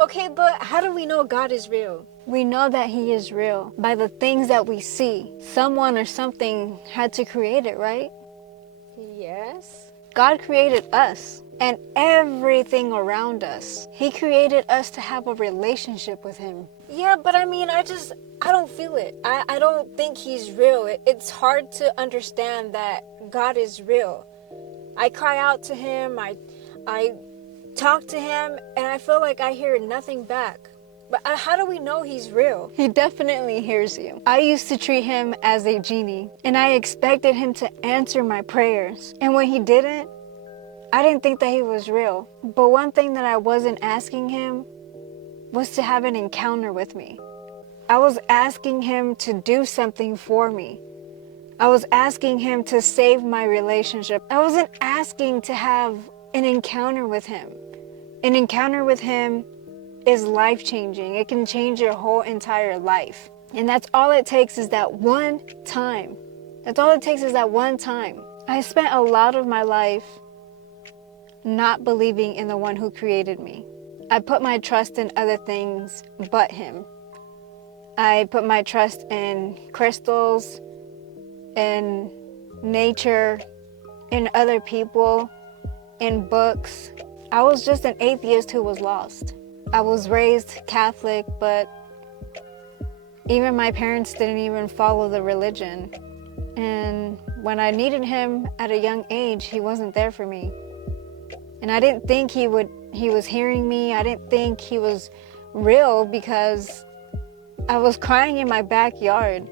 Okay, but how do we know God is real? We know that he is real by the things that we see. Someone or something had to create it, right? Yes. God created us and everything around us. He created us to have a relationship with him. Yeah, but I mean, I don't feel it. I don't think he's real. It's hard to understand that God is real. I cry out to him, I talk to him, and I feel like I hear nothing back. But how do we know he's real? He definitely hears you. I used to treat him as a genie, and I expected him to answer my prayers. And when he didn't, I didn't think that he was real. But one thing that I wasn't asking him was to have an encounter with me. I was asking him to do something for me. I was asking him to save my relationship. I wasn't asking to have an encounter with him. An encounter with him is life-changing. It can change your whole entire life. And that's all it takes is that one time. That's all it takes is that one time. I spent a lot of my life not believing in the one who created me. I put my trust in other things but him. I put my trust in crystals, in nature, in other people, in books. I was just an atheist who was lost. I was raised Catholic, but even my parents didn't even follow the religion. And when I needed him at a young age, he wasn't there for me. And I didn't think he was hearing me. I didn't think he was real because I was crying in my backyard.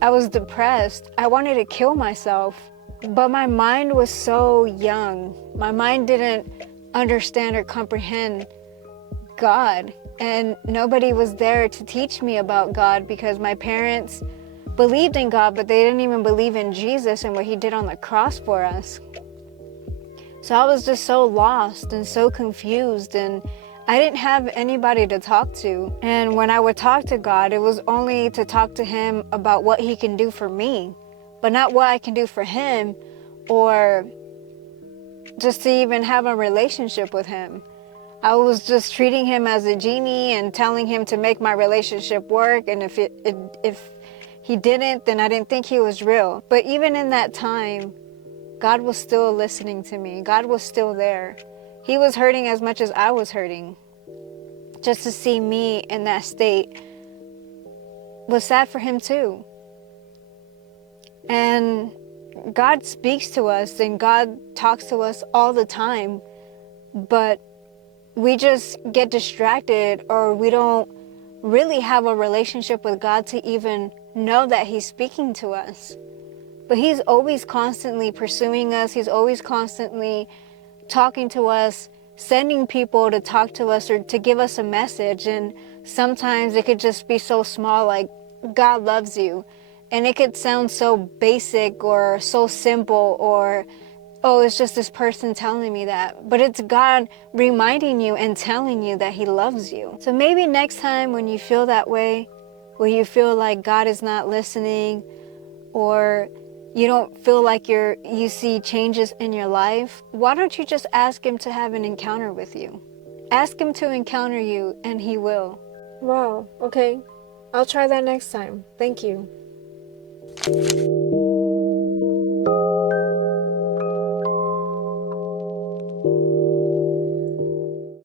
I was depressed. I wanted to kill myself. But my mind was so young. My mind didn't understand or comprehend God. And nobody was there to teach me about God because my parents believed in God, but they didn't even believe in Jesus and what he did on the cross for us. So I was just so lost and so confused, and I didn't have anybody to talk to. And when I would talk to God, it was only to talk to him about what he can do for me, but not what I can do for him, or just to even have a relationship with him. I was just treating him as a genie and telling him to make my relationship work, and if he didn't, then I didn't think he was real. But even in that time, God was still listening to me. God was still there. He was hurting as much as I was hurting. Just to see me in that state was sad for him too. And God speaks to us and God talks to us all the time, but we just get distracted, or we don't really have a relationship with God to even know that he's speaking to us. But he's always constantly pursuing us. He's always constantly talking to us, sending people to talk to us or to give us a message. And sometimes it could just be so small, like, God loves you. And it could sound so basic or so simple, or, oh, it's just this person telling me that. But it's God reminding you and telling you that he loves you. So maybe next time when you feel that way, where you feel like God is not listening, or you don't feel like you see changes in your life, why don't you just ask him to have an encounter with you? Ask him to encounter you, and he will. Wow, okay. I'll try that next time. Thank you.